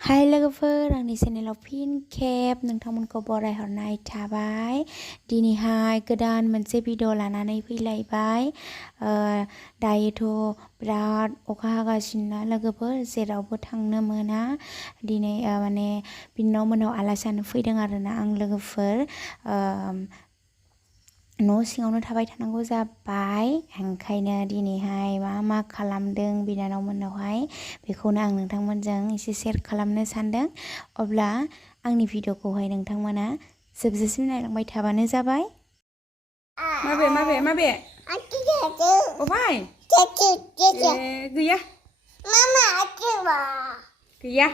हाय लोगोफोर आंनि चेनेलाव फिन खेब नोंथांमोनखौ बरायहरनाय थाबाय। दिनैहाय गोदान मोनसे भिडिअ लानानै फैलायबाय। दायोथ' बिराद अखा हागासिनो ना लोगोफोर, जेरावबो थांनो मोना। दिनै माने बिनानाव मोनाव आलासि जानो फैदों आरोना आं लोगोफोर। न' सिङावनो थाबाय थानांगौ जाबाय, ओंखायनो दिनैहाय मा खालामदों बिनानाव मोननावहाय बेखौनो आं नोंथांमोनजों एसे शेयार खालामनो सानदों। अब्ला आंनि भिडिअखौहाय नोंथांमोना जोबजासिम नायलांबाय थाबानो जाबाय। माबे अबाय गैया गैया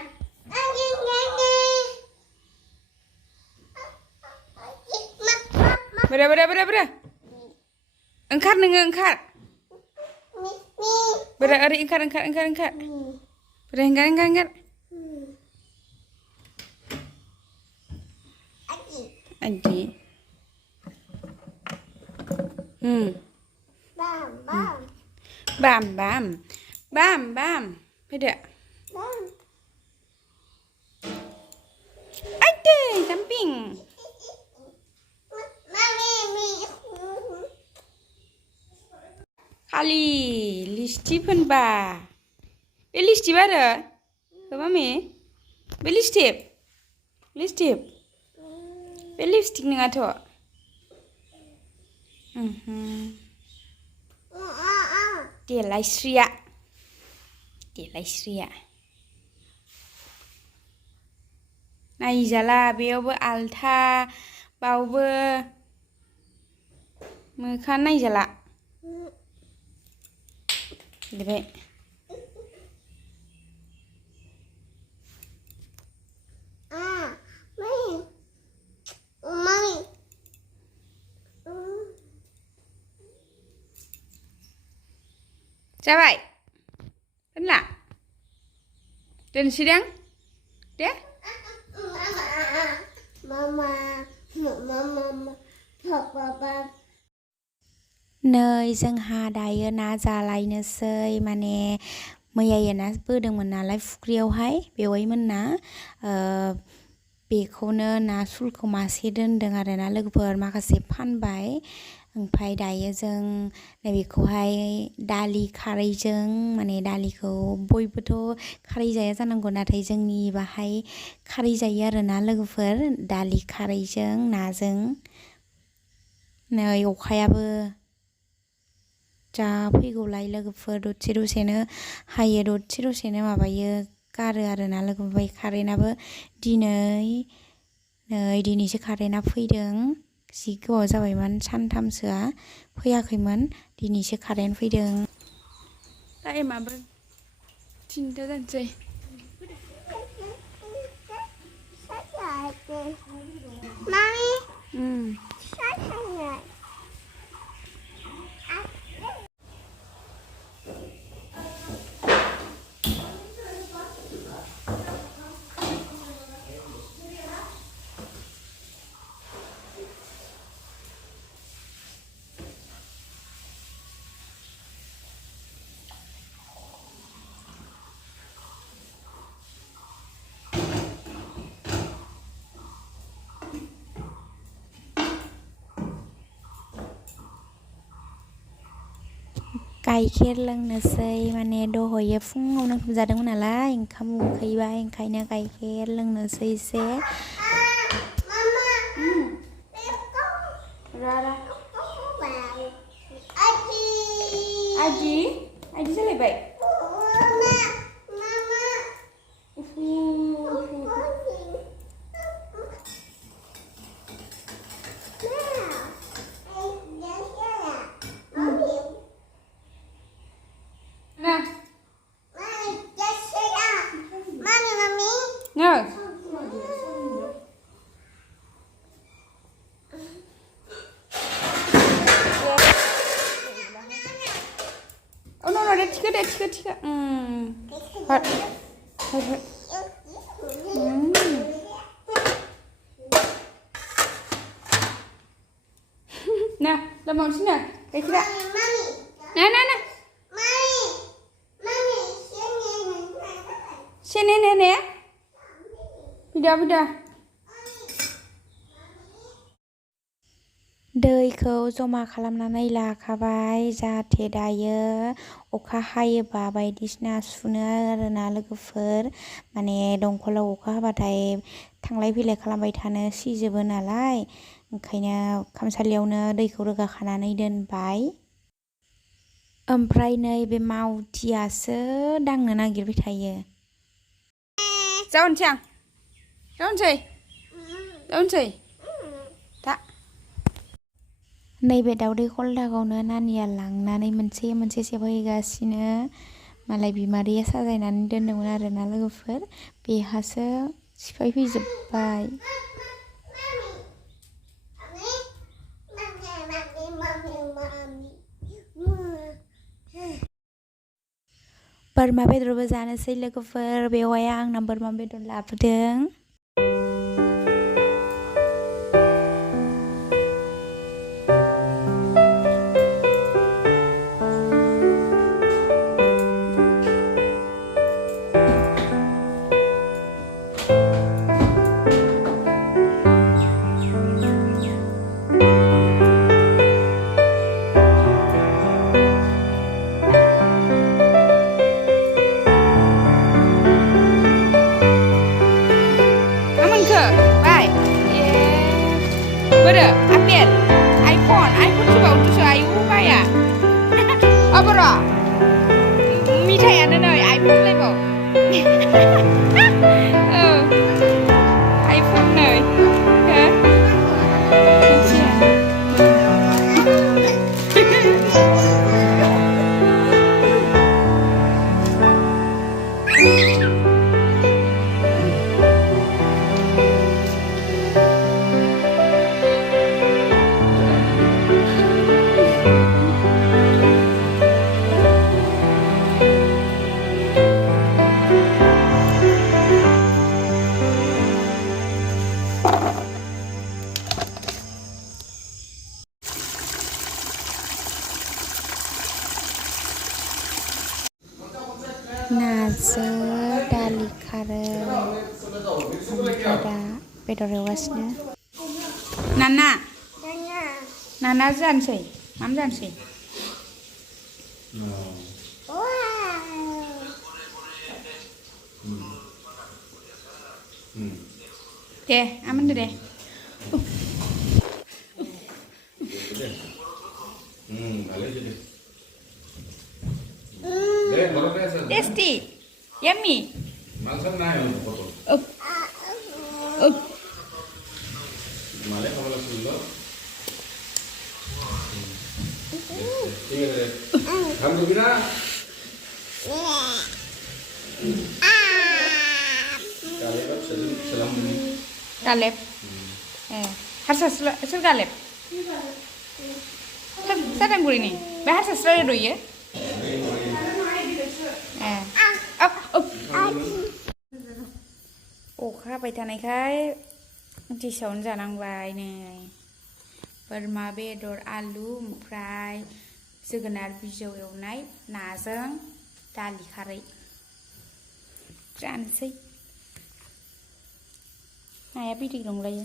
बोरा ओंखार नोङो ओंखार बोरा ओरै ओंखार बोरा ओंखार आदि बाम फैदो आदि जाम्पिं खालि लिस्टिप होनबा बे लिस्टिप आरो हो मामि बे लिस्टिप बे लिपस्टिक नङाथ' देलायस्रिया नायजाला, बेयावबो आलथा, बावबो मोखां नायजाला देबाय। जाबाय होनला दोनसैदां दे। नै जोंहा दायो ना जालायनोसै, माने मैयायो ना बोदोंमोन नालाय फुख्रियावहाय बेवाइमोन ना, बेखौनो ना सुलखौ मासे दोनदों आरो ना लोगोफोर, माखासे फानबाय। ओमफ्राय दायो जों नैबेखौहाय दालि खारैजों, माने दालिखौ बयबोथ' खारै जाया जानांगौ, नाथाय जोंनि बाहाय खारै जायो आरो ना लोगोफोर, दालि खारैजों नाजों। नै अखायाबो जा फैगौलाय लोगोफोर, दसेनो हायो दसेनो माबायो गारो आरो ना लोगोफोर। कारेन्टआबो दिनैसो कारेन्टआ फैदों, जि गोबाव जाबायमोन, सानथामसोआ फैयाखैमोन, दिनैसो कारेन्ट फैदों। टाइमाबो 3टा जानोसै। गाइखेर लोंनोसै, माने दहयो फुङावनो ओंखाम जादोंमोन नालाय, ओंखाम उखैबाय, ओंखायनो गाइखेर लोंनोसै एसे। आदि जालायबाय। थिखो हट ना लोंबावनोसै ना गाइखेरा ना सेने Bida. दैखौ जमा खालामनानै लाखाबाय जाहाथे दायो अखा हायोबा बायदिसिना सुनो आरोना लोगोफोर माने दंखलाव अखा हाबाथाय थांलाय फैलाय खालामबाय थानो सिजोबो नालाय ओंखायनो खामसालियावनो दैखौ रोगाखानानै दोनबाय ओमफ्राय नै बे मावथियासो दांनो नागिरबाय थायो जावनोसै दा नैबे दावदै खलदाखौनो नानिया लांनानै मोनसे सेफायगासिनो मालाय बिमादैया साजायनानै दोनदोंमोन आरोना लोगोफोर बेहासो सिफायफैजोब्बाय बोरमा बेदरबो जानोसै लोगोफोर बेवहाय आंना बोरमा बेदर लाबोदों Beda, update iPhone coba untuk ayu kaya. Apa dah? Mitanya nih iPhone level. iPhone nih, ya. नाजों दालि खारै ओमफ्राय दा बेदर एवगासिनो Nana जानोसै मा जानोसै दे aman deh tasty yummy Galep. Harus galep. Sedang gurih nih. Bahasa Australia dulu ya. अखा हाबाय थानायखाय दिसावनो जानांबाय नै बोरमा बेदर आलु ओमफ्राय जोगोनार बिजौ एवनाय नाजों दालि खारै जानोसै नाया बिदै दंलायो